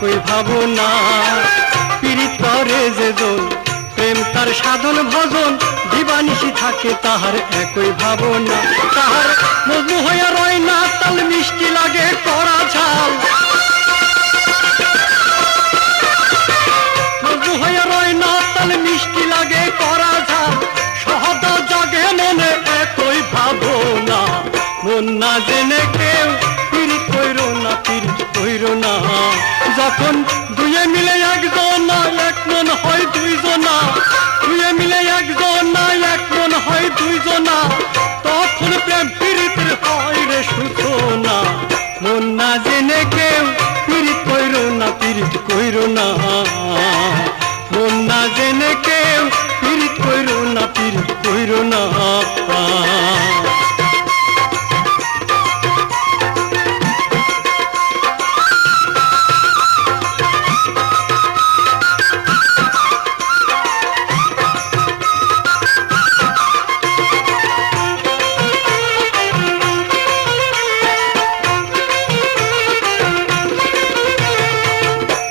একই ভাবনা। পীড়িত করে যেজন প্রেম তার সাধন ভজন, দিবানিশি থাকে তাহার একই ভাবনা। তাহার মজনু হইয়া রয় না তাল, মিষ্টি লাগে কড়া ঝাল। মজনু হইয়া রয় না তাল, মিষ্টি লাগে কড়া ঝাল। সহদা জাগে মনে একই ভাবনা। মন না জেনে কেউ পীড়িত কইরো না, পীড়িত কইরো না। যখন দুয়ে মিলে একজনা, এক মন হয় দুইজনা। দুয়ে মিলে একজনা, এক মন হয় দুইজনা। তখন প্রেম পীড়িতের হয় রে সূচনা। মন না জেনে কেউ পীড়িত কইরো না, পীড়িত কইরো না। মন না জেনে কেউ পীড়িত কইরো না, পীড়িত কইরো না।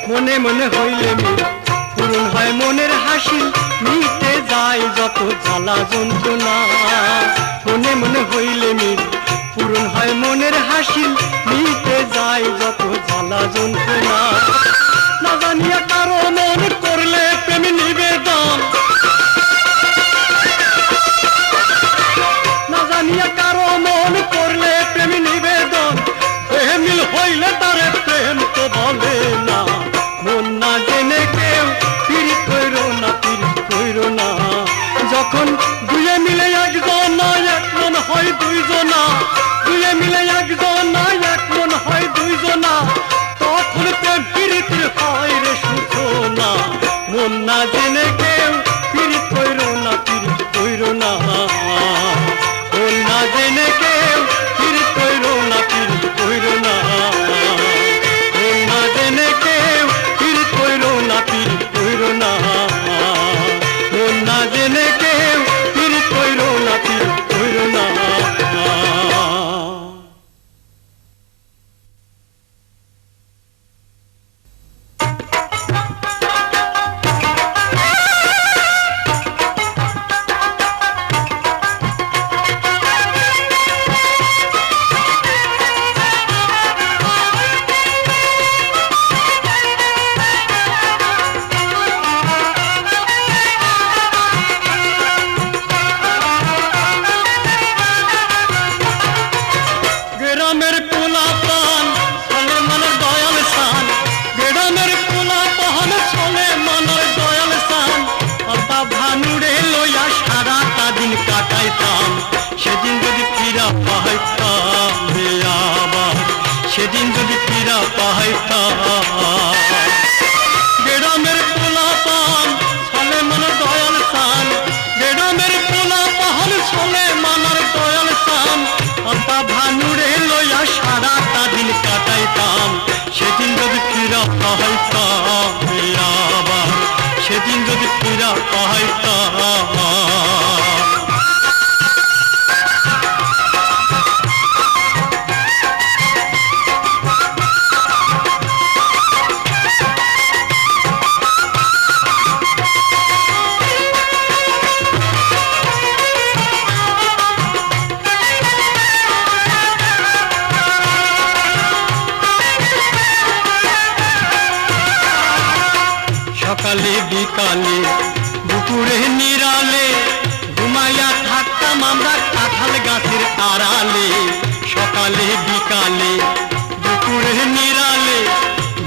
মনে মনে হইলে মিল পূরণ হয় মনের হাসি, মিটে যায় যত জ্বালা যন্ত্রণা। মনে মনে হইলে মিল পূরণ হয় মনের হাসি, মিটে যায় যত জ্বালা যন্ত্রণা। না জানিয়া কারো মন করলে প্রেম নিবেদন, না জানিয়া কারো মন করলে প্রেম নিবেদন। প্রেমিল হইলে তারে প্রেম তো বলে না। মন না জেনে কেউ পীড়িত কইরো না, পীড়িত কইরো না। যখন দুয়ে মিলে একজনা, এক মন হয় দুইজনা। দুয়ে মিলে একজনা, এক মন হয় দুইজনা। তখন প্রেম পীড়িতের হয় রে সূচনা। মন না জেনে কেউ পীড়িত কইরো না, পীড়িত কইরো না। মন না জেনে কেউ পীড়িত কইরো না, পীড়িত কইরো না। মন না জেনে কেউ পীড়িত কইরো না, পীড়িত কইরো না। মন না জেনে কেউ পীড়িত কইরো না, পীড়িত কইরো না। গ্রামের পোলা পান চলে মনের দয়াল সান, গ্রামের পোলা পান চলে মনের দয়াল সান। অর্থা ভানুরে লইয়া সারাটা দিন কাটাইতাম, সেদিন যদি ফিরা পাইতাম রে আবার, সেদিন যদি ফিরা পাইতাম। গ্রামের পোলা পান চলে মনের দয়াল সান, গ্রামের পোলা পান চলে মনের দয়াল সান। অর্থা ভানুরে লইয়া সারাটা দিন কাটাইতাম, সেদিন যদি ফিরা পাইতাম রে আবার, সেদিন যদি ফিরা পাইতাম। সকালে বিকালে দুপুরে নিরালে ঘুমাইয়া থাকতাম আমরা কাঁঠাল গাছের আড়ালে। সকালে বিকালে দুপুরে নিরালে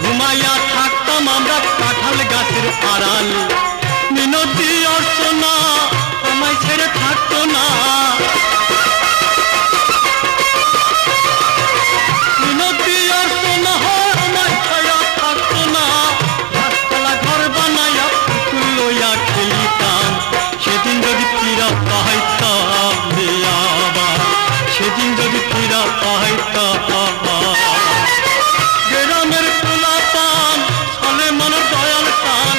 ঘুমাইয়া থাকতাম আমরা কাঁঠাল গাছের আড়ালে। মিনতি অর্চনা আমায় ছেড়ে থাকতো না, মিনতি অর্চনা আমায় ছেড়ে থাকতো না। ঘর বানাইয়া পুতুল লইয়া খেলিতাম, সেদিন যদি ফিরা পাইতাম রে আবার, সেদিন যদি ফিরা পাইতাম। গ্রামের পোলা পান চলে মনের দয়াল সান,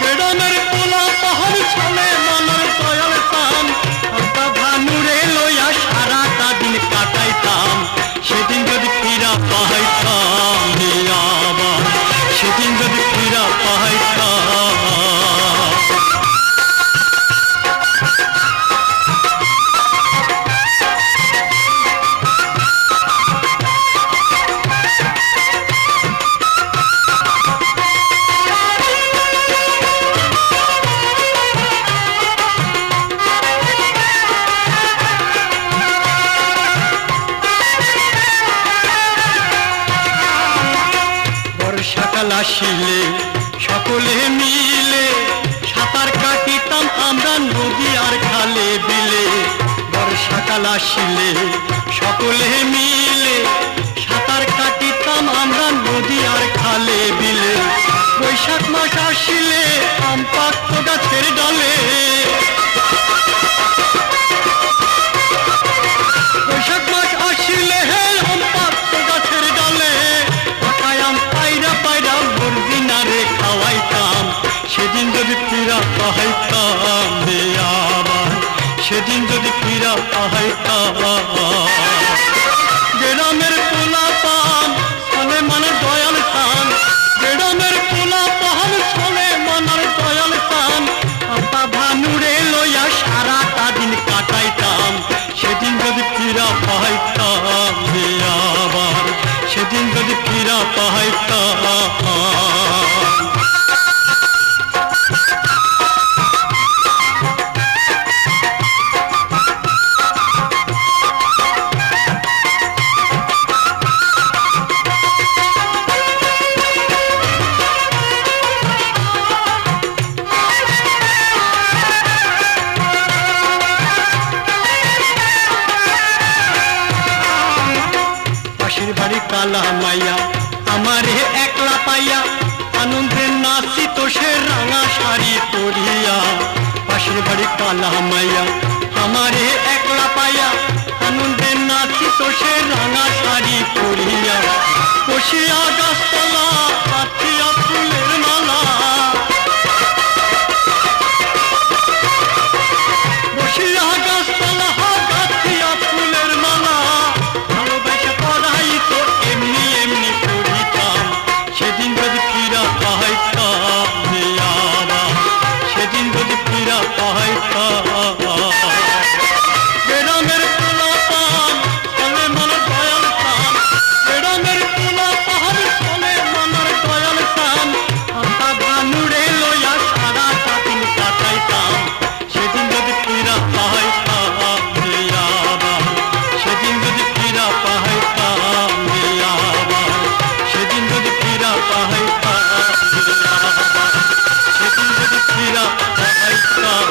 গ্রামের পোলা পান চলে মনের দয়াল সান। অর্থা ভানুরে আসিলে সকলে মিলে সাঁতার কাটিতাম আমরা নদী আর খালে বিলে। বর্ষাকাল আসিলে সকলে মিলে সাঁতার কাটিতাম আমরা নদী আর খালে বিলে। বৈশাখ মাস আসিলে আম পাকতো গাছের ডালে, বৈশাখ মাস আসিলে আম পাকতো গাছের ডালে। পাকায় আম পাইরা পাইরা বর্দিনারে খাওয়াইতাম, সেদিন যদি ফিরা পাহাইতাম রে আবার, সেদিন যদি ফিরা পাহাইতাম। গ্রামের পোলা পান চলে মানে দয়াল খান, গ্রামের পোলা পান চলে মানার দয়াল খান। আপা ভানুরে লইয়া সারাটা দিন কাটাইতাম, সেদিন যদি ফিরা পাহাইতাম রে আবার, সেদিন যদি ফিরা পাহাইতাম। কালা মাইয়া আমারে একলা পাইয়া আনন্দে নাচি তো সে রাঙা শাড়ি পরিয়া। পাশের বাড়ি কালা মাইয়া আমারে একলা পাইয়া আনন্দে নাচি তো সে রাঙা শাড়ি পরিয়া। বসিয়া গাছতলা পাতিয়া ফুলের মালা, বসিয়া গাছতলা গাতিয়া ফুলের মালা। ভালোবাসা পড়াই তো এমনি এমনি পড়িতাম, সেদিন যদি ফিরা পাহাইতাম রে আবার, সেদিন যদি ফিরা পাহাইতাম। গ্রামের পোলা পান চলে মানার দয়াল খান, গ্রামের পোলা পান চলে মানার দয়াল খান। আপা ভানুরে লইয়া সারাটা দিন কাটাইতাম, সেদিন যদি ফিরা পাহাইতাম রে আবার, সেদিন যদি ফিরা পাহাইতাম রে আবার, সেদিন যদি ফিরা পাহাইতাম রে আবার, সেদিন যদি ফিরা পাহাইতাম।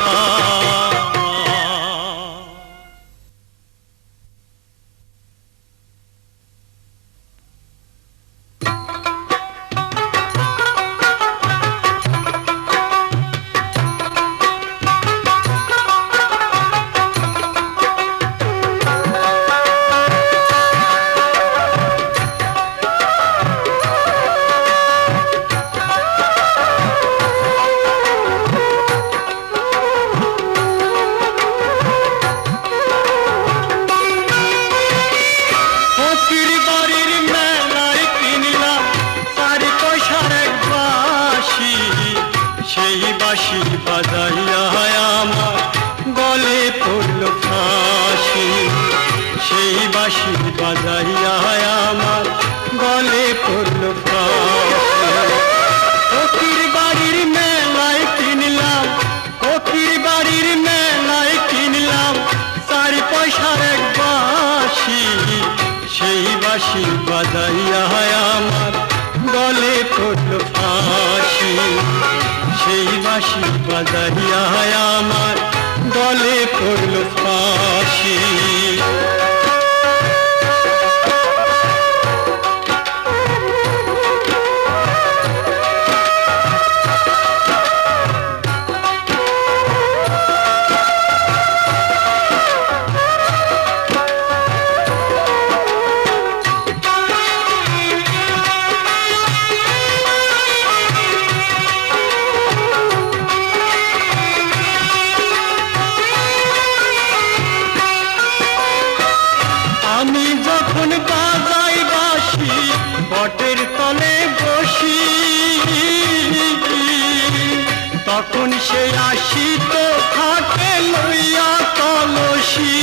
ফকির বাড়ির মেলায় কিনলাম চারি পয়সার এক বাঁশি, সেই বাঁশি বাজাইয়া আমার গলে পড়ল ফাঁসি, সেই বাঁশি বাজাইয়া আমার গলে পড়ল ফাঁসি। ফকির বাড়ির মেলায় কিনলাম, ফকির বাড়ির মেলায় কিনলাম চারি পয়সার এক বাঁশি, সেই বাঁশি বাজাইয়া আমার গলে পড়ল ফাঁসি, সেই বাঁশি বাজাইয়া আমার গলে পড়ল ফাঁসি। আমি যখন বাজাই বাঁশি বটের তলে বসি, তখন সে আসিত থাকে লইয়া কলসি।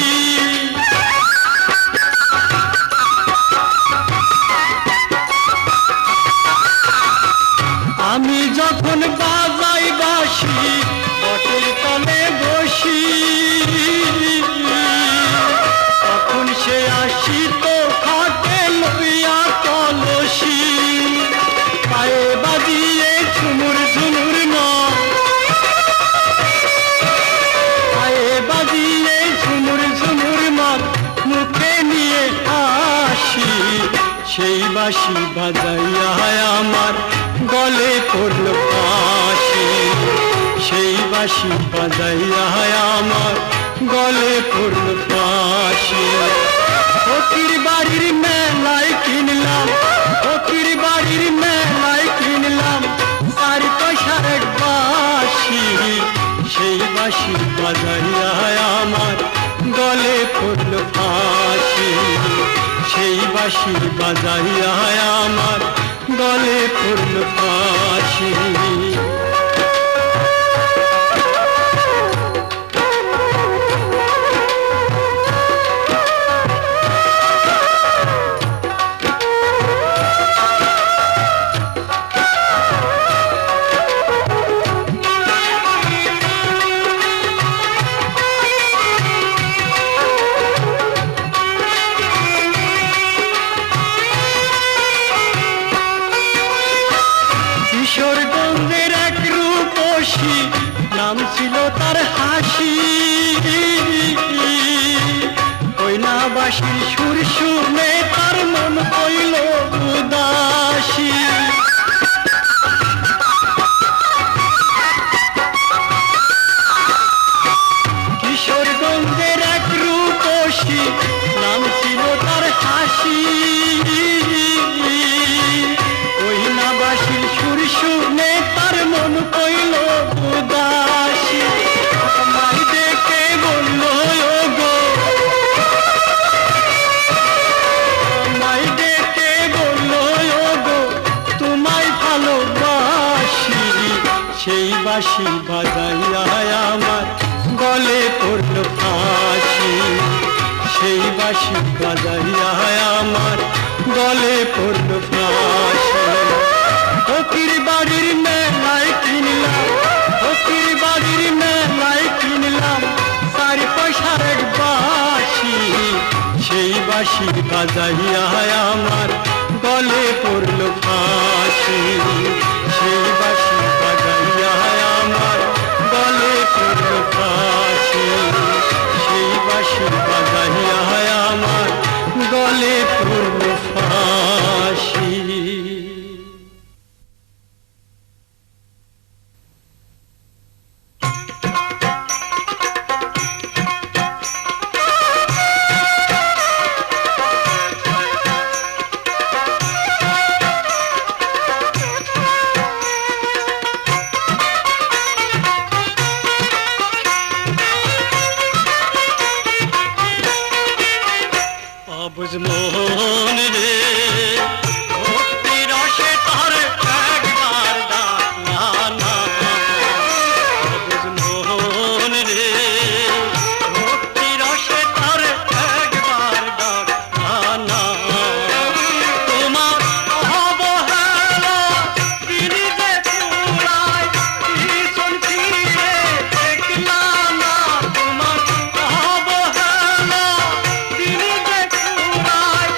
আমি যখন বাজাই বাঁশি বটের তলে বসি, তখন সে আসিত থাকে লইয়া কলসি। পায়ে বাজি বাঁশি বাজাইয়া আমার গলে পড়ল ফাঁসি, সেই বাঁশি বাজাইয়া আমার গলে পড়ল ফাঁসি। ফকির বাড়ির মেলায় কিনলাম, ফকির বাড়ির মেলায় কিনলাম 4 পয়সার এক বাঁশি, সেই বাঁশি বাজাইয়া আমার গলে পড়ল ফাঁসি, সেই বাঁশি বাজাইয়া আমার গলে পড়ল ফাঁসি। কিশোরগঞ্জের এক রূপসী, নাম ছিল তার হাসি, কইনা বাঁশির সুর শুনে তার মন হইল উদাসী। কিশোরগঞ্জের এক রূপসী, নাম ছিল তার হাসি, কইনা বাঁশির সুর শুনে তার মন হইল উদাসী। আমায় দেখে বলল ওগো, আমায় দেখে বলল ওগো তোমায় ভালোবাসি, সেই বাঁশি বাজাইয়া আমার গলে পড়ল ফাঁসি, সেই বাঁশি বাজাইয়া আমার গলে পড়ল ফাঁসি। ফকির বাড়ির মেলায় কিনলাম, ফকির বাড়ির মেলায় কিনলাম 4 পয়সার এক বাঁশি, সেই বাঁশি বাজাইয়া আমার গলে পড়ল ফাঁসি, সেই বাঁশি বাজাইয়া আমার গলে পড়ল ফাঁসি, সেই বাঁশি বাজাইয়া আমার গলে পড়ল ফাঁসি। অবুঝ মোহন রে, ভক্তি রসে তার একবার ডাকলা না, অবুঝ মোহন রে, ভক্তি রসে তার একবার ডাকলা না। তোমার অবহেলা তিনি যে পুরায় ভীষণ ফিরে দেখলা না, তোমার অবহেলা তিনি যে পুরায়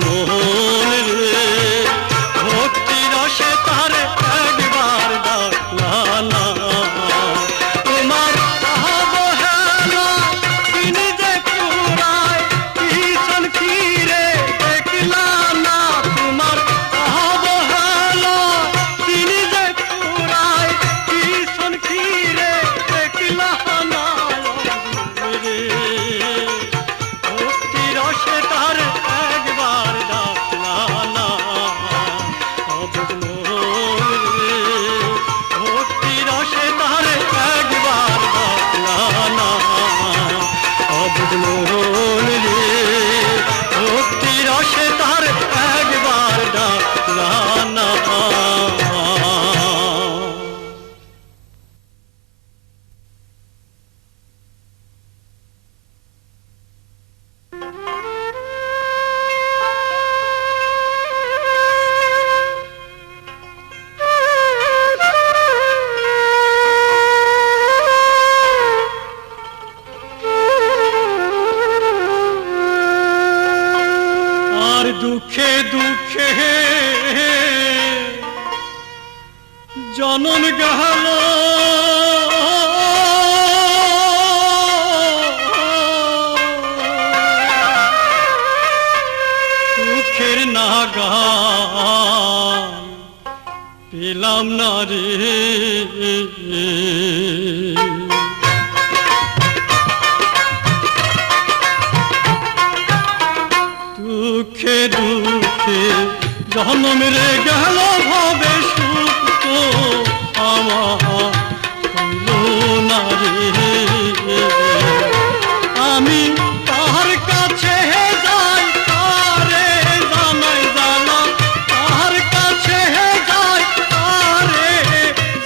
মোহন রে ভক্তি রসে তার একবার ডাকলাম না তোমার অবহেলা তিনি যে পুরায় ভীষণ ফিরে দেখলাম না তোমার অবহেলা তিনি যে পুরায় ভীষণ ফিরে দেখলাম না রে ভক্তি রসে তার একবার ডাকলাম না অবুঝমোহন রে ভক্তি রসে তার একবার ডাকলাম না অবুঝমোহন রে ভক্তি রসে তার একবার ডাকলাম না আর দুঃখে দুঃখে জনম গেল দুঃখের নাগান পেলাম না রে দুঃখে দুঃখে জনম রে গেল ভাবে সুখ তো আমার হইল না রে আমি তার কাছে যাই তারে জানাই জানা তার কাছে যাই তারে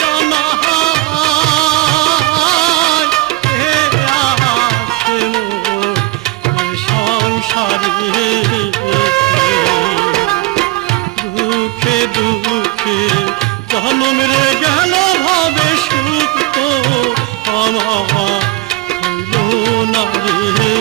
জানাই হে আসে মোর সংসারে দুঃখে দুঃখে জনম রে গেল ভাবে সুখ তো আমার হইল না রে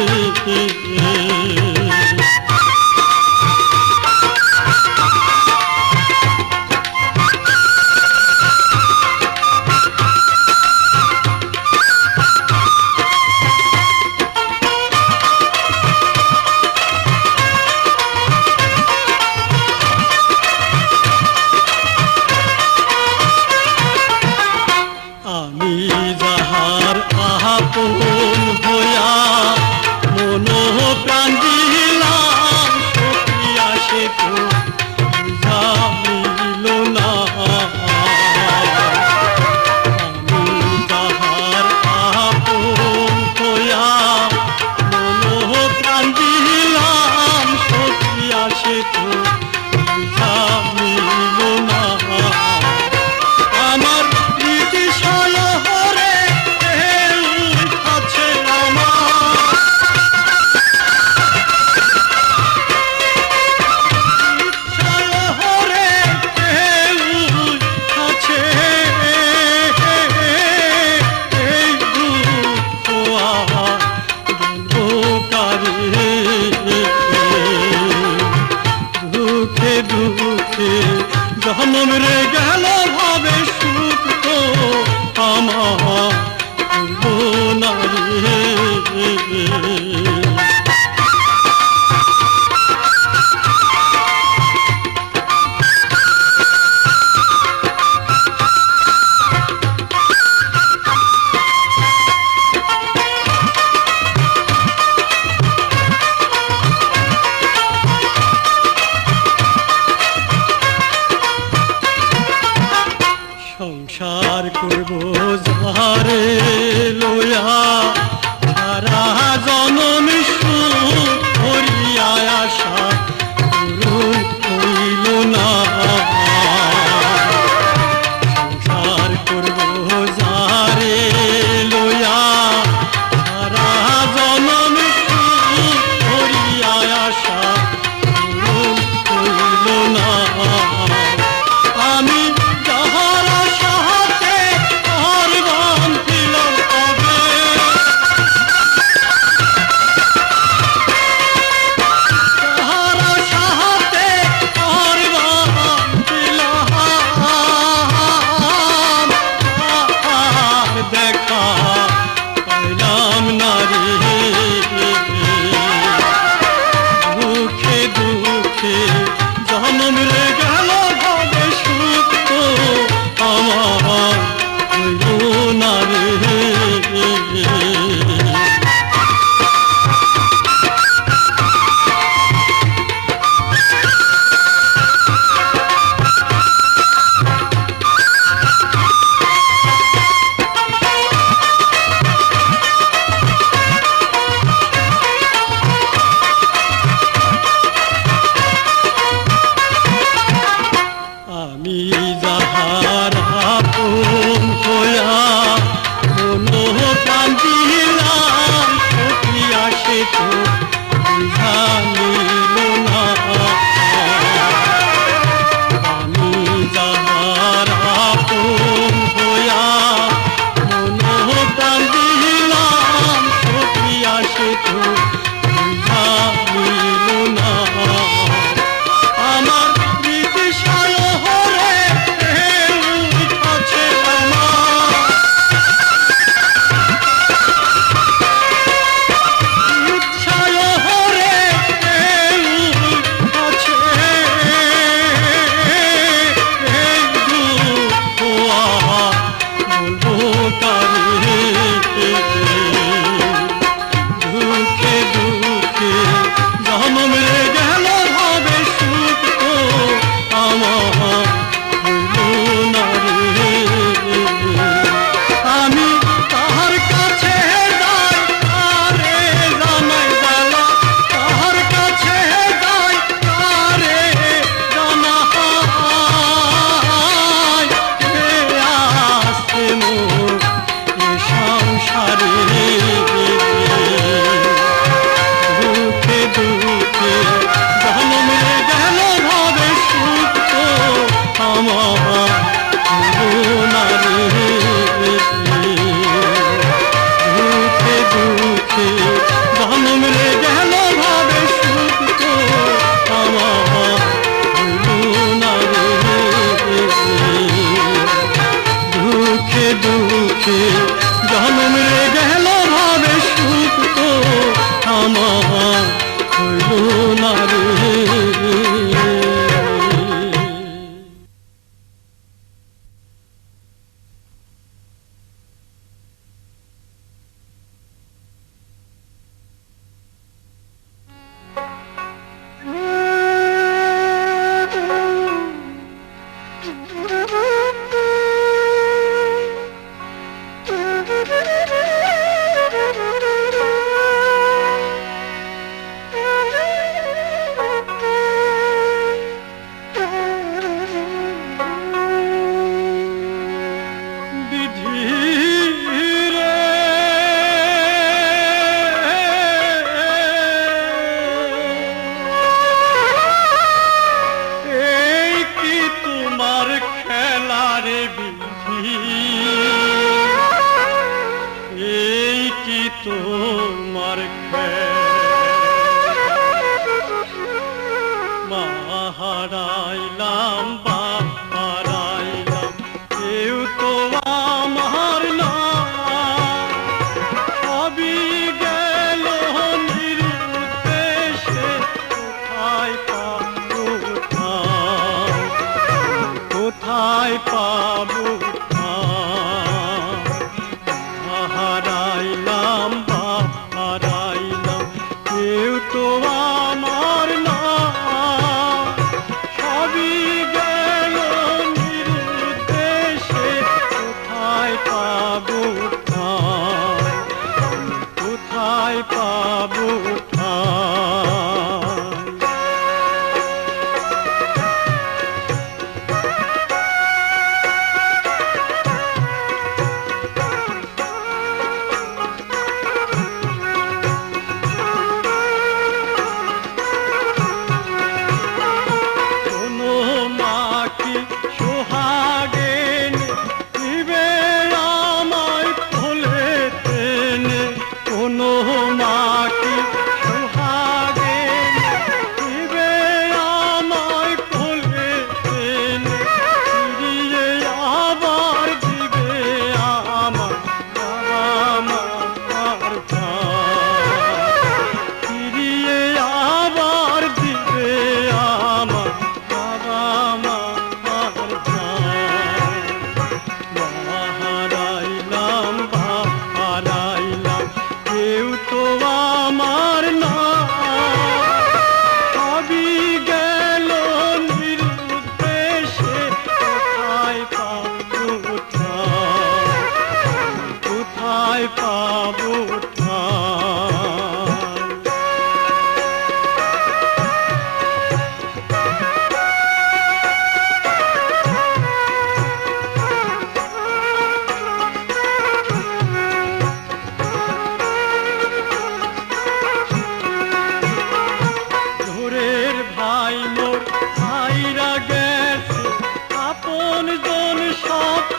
জানিল না আমি যাহার আপন হইয়া মন প্রাণ দিলাম সখিয়া সে তো জানিল না আমার প্রীতি সায়রে আছে আমার সায়রে আছে বলবো কারে দুঃখে দুঃখে জনম রে গেল ভাবে সুখ তো আমার হইল না রে আমি তাহার কাছে যাই তারে জানাই জ্বালা তাহার কাছে যাই তারে জানাই রে আসে মোর এ সংসারে দুঃখে দুঃখে জনম রে গেল ভাবে সুখ তো আমার হইল না রে দুঃখে দুঃখে জনম রে গেল ভাবে সুখ তো আমার হইল না রে দুঃখে দুঃখে জনম রে গেল ভাবে সুখ তো আমার হইল না রে এই কি তোমার খেলা রে বিধি এই কি তোমার মা হারাইলাম বাপ হারাইলাম কেউ তো আমার না সবই গেল নিরুদ্দেশে কোথায় পাবো কোথায় পাবো হারাইলাম বাপ হারাইলাম কেউ তো আমার না সবই গেল নিরুদ্দেশে কোথায় পাবো কোথায় পাবো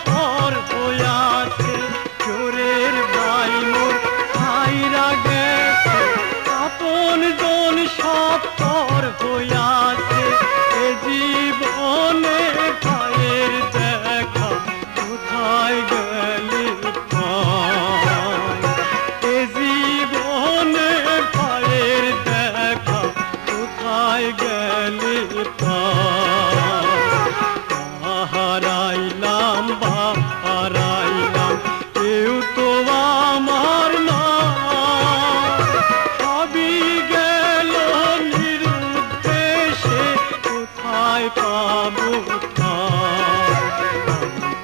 পর হইয়াছে চোরের ভাই মোর ভাইরা গেছে আপন জন সব পর হইয়াছে এ জীবনে ভাইয়ের দেখা কোথায় গেলি এ জীবনে ভাইয়ের দেখা কোথায় গেলি হারাইলাম বা হারাইলাম কেউ তো আমার না সবই গেল নিরুদ্দেশে কোথায় পাবো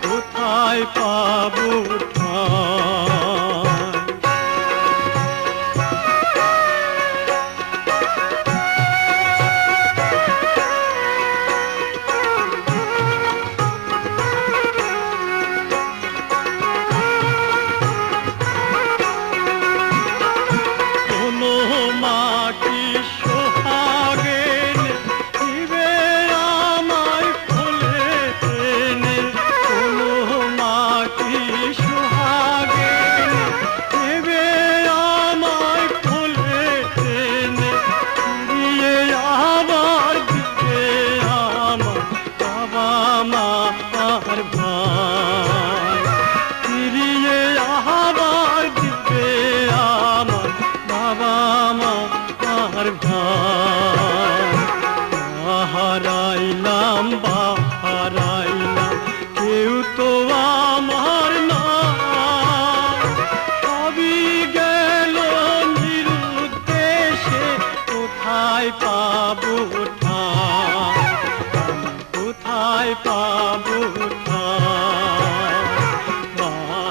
কোথায় পাবো হারাইলাম বা হারাইলাম কেউ তো আমার না সবই গেল নিরুদ্দেশে কোথায় পাবো কোথায় পাবো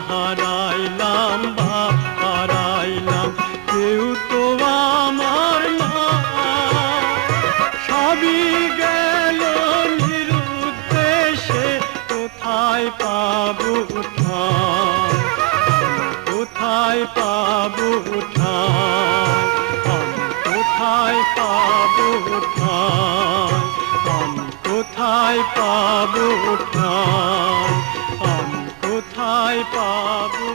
হারাইলাম বা হারাইলাম কেউ তো আমার না সবই গেল নিরুদ্দেশে কোথায় পাবো কোথায় পাবো কোথায় পাবো কোথায় পাবো কোথায় পাবো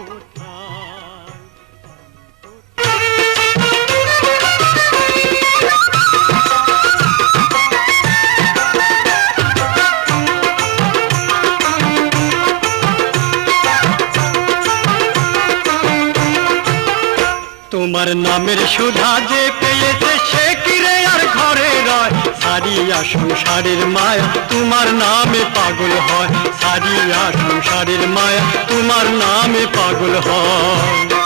তোমার নামের সুধা যে পেয়েছে সে কিরে আর ঘরে রয় সারিয়া সংসারের মায়া তোমার নামে পাগল হয় সারিয়া সংসারের মায়া তোমার নামে পাগল হয়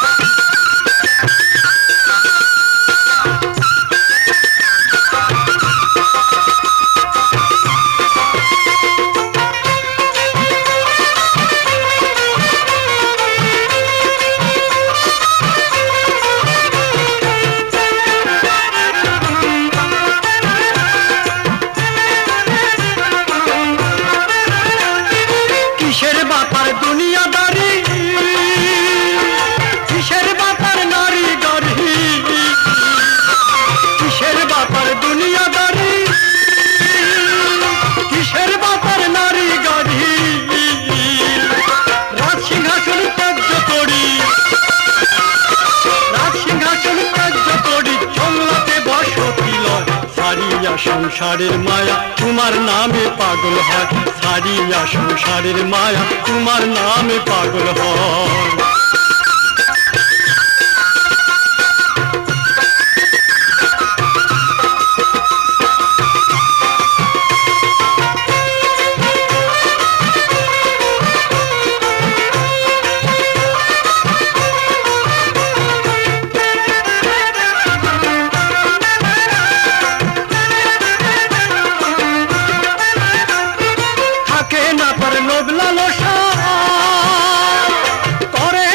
কিসের বাপার দুনিয়াদারি কিসের বাপার নারী গাড়ি কিসের বাপার দুনিয়াদারি কিসের বাপার নারী গাড়ি রাজ সিংহাসন ত্যায্য করি রাজ সিংহাসন ত্যায্য করি জঙ্গলাতে বসতি লয় সারিয়া সংসারের মায়া তোমার নামে পাগল হয় সারিয়া সংসারের মায়া তোমার নামে পাগল হয় থাকে না পার লোভ লালসা করে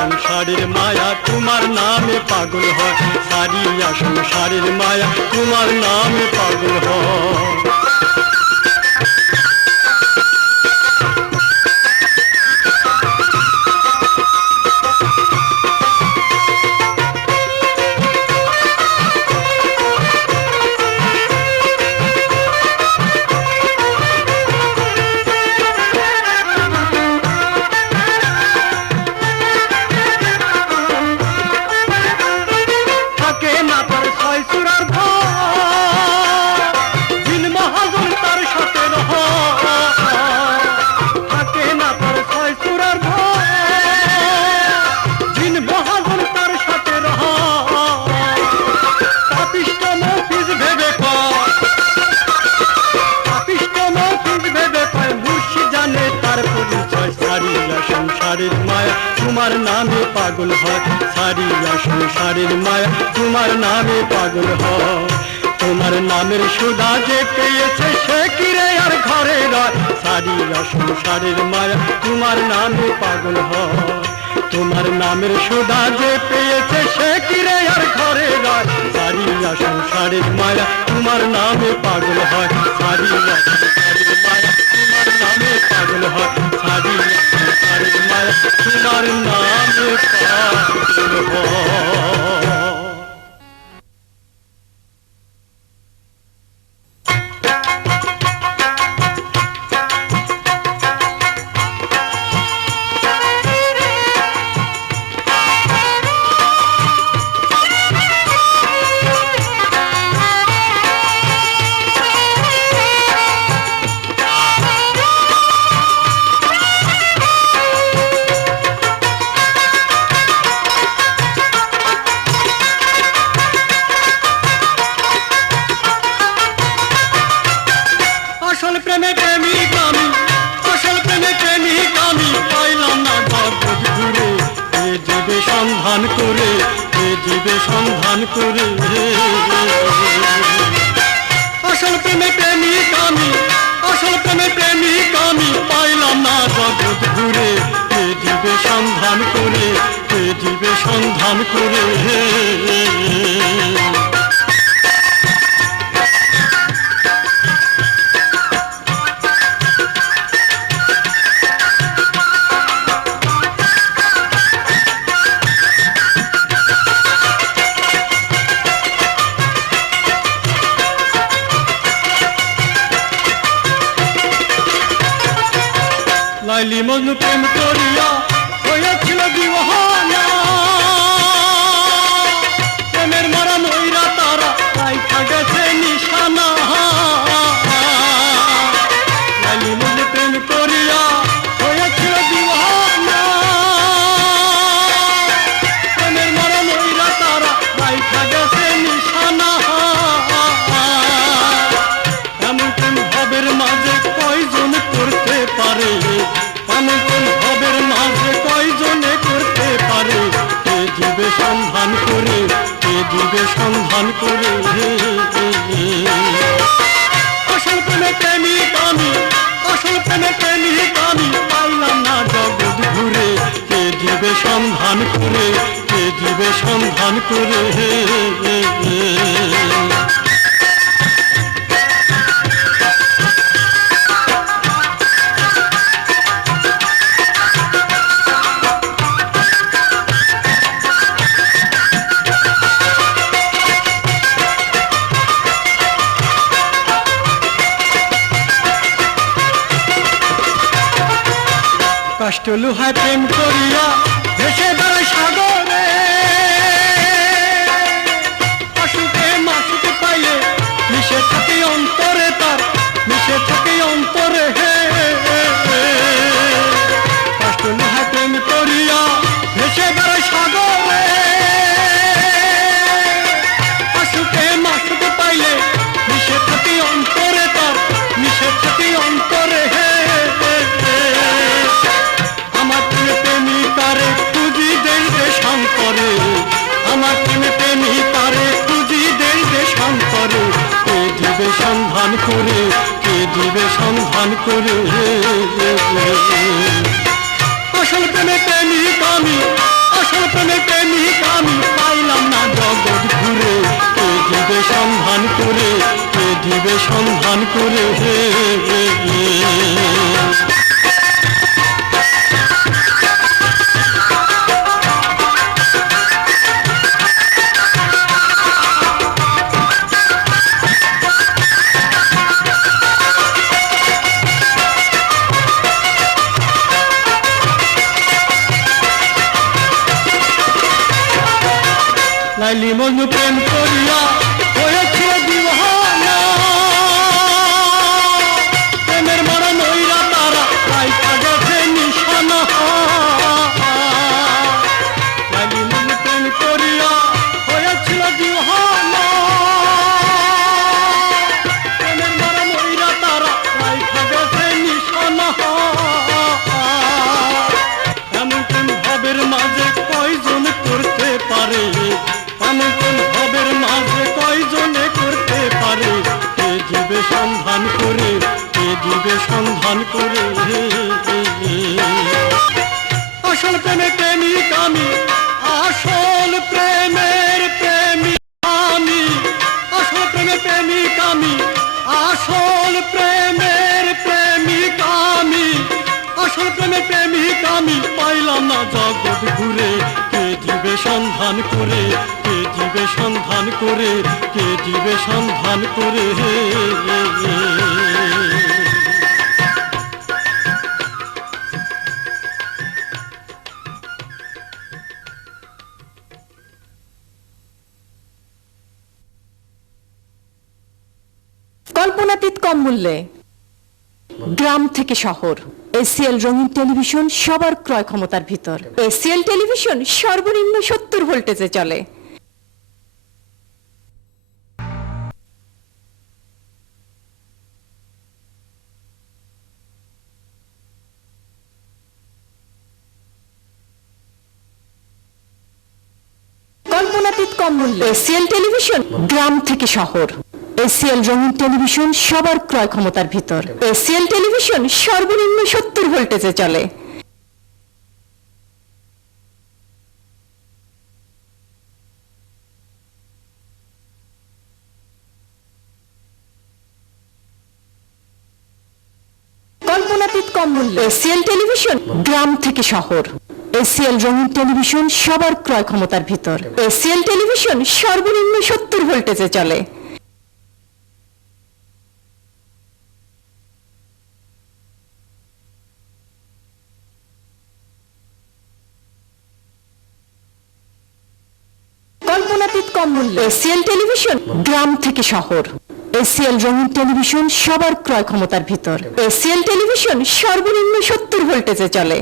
সংসারের মায়া তোমার নামে পাগল হয়, সারিয়া সংসারের মায়া তোমার নামে পাগল হয়। সংসারের মায়া তোমার নামে পাগল হয়, সারিয়া সংসারের মায়া তোমার নামে পাগল হয়। তোমার নামের সুধা যে পেয়েছে সে কিরে আর ঘরে রয়, সারিয়া সংসারের মায়া তোমার নামে পাগল হয়। তোমার নামের সুধা যে পেয়েছে সে কিরে আর ঘরে রয়, সারিয়া সংসারের মায়া তোমার নামে পাগল হয়, সারিয়া সংসারের মায়া তোমার নামে পাগল হয়, সারিয়া সংসারের মায়া তোমার নামে পাগল হয়। সন্ধান করে এ জীবে সন্ধান করে আসল প্রেমে প্রেমিক আমি, আসল প্রেমে প্রেমিক আমি পাইলাম না জগৎ ঘুরে, এ জীবে সন্ধান করে এ জীবে সন্ধান করে। লাইলি মজনু প্রেম করিয়া হয়েছিল দিওয়ানা, প্রেমের মারা ময়রা তারা রাইখা গেছে নিশানা। লাইলি মজনু প্রেম করিয়া হয়েছিল দিওয়ানা, প্রেমের মারা ময়রা তারা রাইখা গেছে নিশানা। এমন প্রেম ভাবের মাঝে কয়জন করতে পারে, ভবের মাঝে কয়জনে করতে পারে, এ জীবে সন্ধান করে এ জীবে সন্ধান করে। আসল প্রেমে প্রেমিক আমি, আসল প্রেমে প্রেমিক আমি পাইলাম না জগৎ ঘুরে, এ জীবে সন্ধান করে এ জীবে সন্ধান করে। কষ্ট লুহায় প্রেম করিয়া ভেসে বেড়ায় সাগরে, অসুখে মাসুকে পাইলে মিশে থাকে অন্তরে তার, মিশে থাকে অন্তরে। কষ্ট লুহায় প্রেম করিয়া ভেসে বেড়ায় সাগরে, অসুখে মাসুকে পাইলে মিশে থাকে অন্তরে তার, মিশে থাকে অন্তরে। আমার প্রেমী তারে খুঁজি দেই দেশান্তরে, আমার প্রেমী তারে খুঁজি দেই দেশান্তরে, কে দিবে সন্ধান করে কে দিবে সন্ধান করে। আসল প্রেমে প্রেমিক আমি, দিবে সন্ধান করে লাইলি মজনু প্রেম করিয়া হয়েছিল দিওয়ানা প্রেমের মারা নইরা তারা রাইখা গেছে নিশানা লাইলি মজনু প্রেম করিয়া হয়েছিল দিওয়ানা প্রেমের মারা নইরা তারা রাইখা গেছে নিশানা এমন প্রেম ভাবের মাঝে কয়জন করতে পারে ভবের মাঝে কয়জনে করতে পারে কে দিবে সন্ধান করে কে দিবে সন্ধান করে আসল প্রেমে প্রেমিক আমি আসল প্রেমের প্রেমিক আমি আসল প্রেমে প্রেমিক আমি আসল প্রেমের প্রেমিক আমি আসল প্রেমে প্রেমিক আমি পাইলাম না জগৎ ঘুরে কে দিবে সন্ধান করে কে দিবে সন্ধান করে কে দিবে সন্ধান করে কল্পনাতীত কম মূল্যে গ্রাম থেকে শহর এসিএল রঙিন টেলিভিশন সবার ক্রয় ক্ষমতার ভিতর এসিএল টেলিভিশন সর্বনিম্ন 70 ভোল্টেজে চলে কল্পনাতীত কম মূল্যে এসিএল টেলিভিশন গ্রাম থেকে শহর এসিএল রঙিন টেলিভিশন সবার ক্রয় ক্ষমতার ভিতর এসিএল টেলিভিশন সর্বনিম্ন 70 ভোল্টেজে চলে কল্পনাতীত কম মূল্যে এসিএল টেলিভিশন গ্রাম থেকে শহর এসিএল রঙিন টেলিভিশন সবার ক্রয় ক্ষমতার ভিতর এসিএল টেলিভিশন সর্বনিম্ন 70 ভোল্টেজে চলে কল্পনাতীত কম মূল্যে এসিএল টেলিভিশন গ্রাম থেকে শহর এসিএল রঙিন টেলিভিশন সবার ক্রয় ক্ষমতার ভিতর এসিএল টেলিভিশন সর্বনিম্ন 70 ভোল্টেজে চলে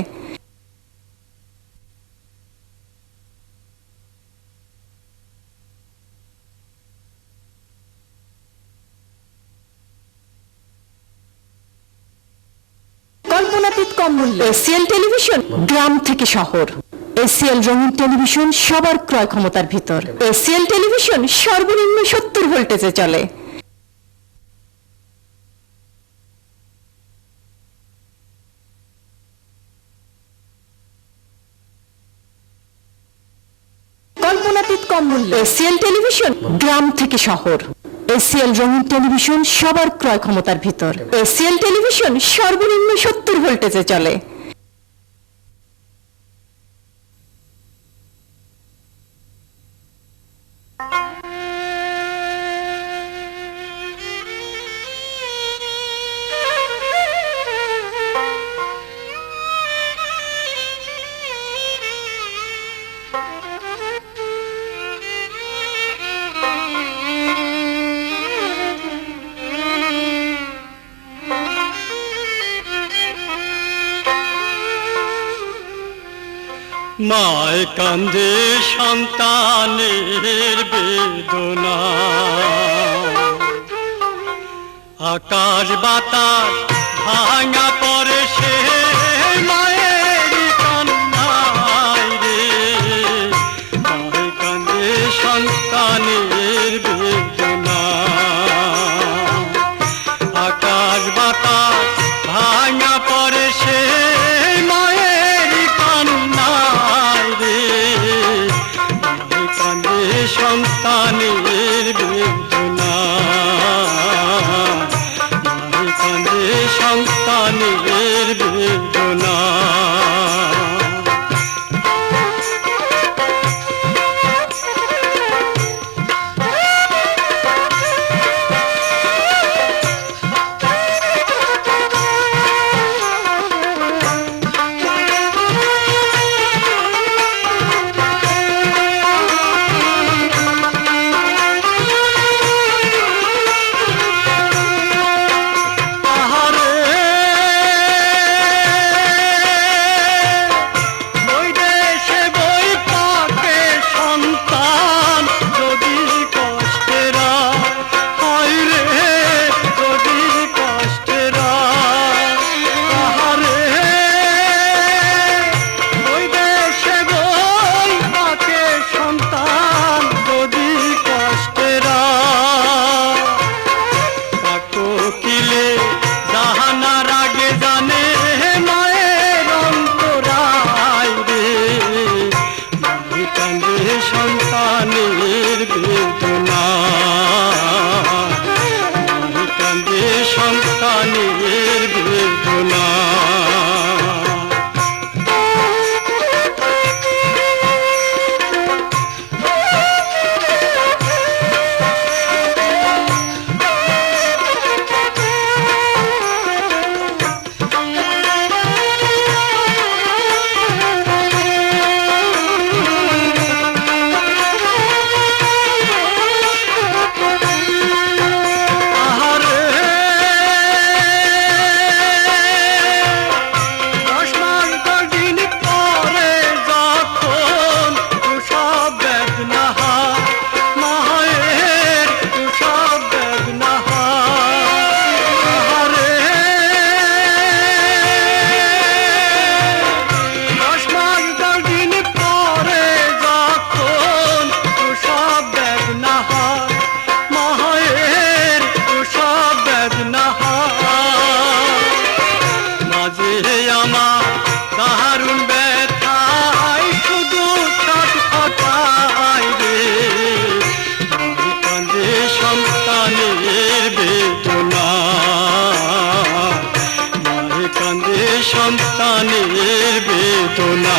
কল্পনাতীত কম মূল্যে এসিএল টেলিভিশন গ্রাম থেকে শহর এসিএল রঙিন টেলিভিশন সবার ক্রয় ক্ষমতার ভিতর এসিএল টেলিভিশন সর্বনিম্ন 70 ভোল্টেজে চলে কল্পনাতীত কম মূল্যে এসিএল টেলিভিশন গ্রাম থেকে শহর এসিএল রঙিন টেলিভিশন সবার ক্রয় ক্ষমতার ভিতর এসিএল টেলিভিশন সর্বনিম্ন 70 ভোল্টেজে চলে মায় কান্দে সন্তানের বেদনা আকাশ বাতাস ভাঙা পড়ে সে মায়ের কান্নায় রে মায় কান্দে সন্তানের বেদনা আকাশ বাতাস ভাঙা পড়ে সে সন্তানের বেদনা সন্তানের বেদনা, মায়ে কান্দে সন্তানের বেদনা। সন্তানের বেদনা।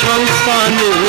সন্তানের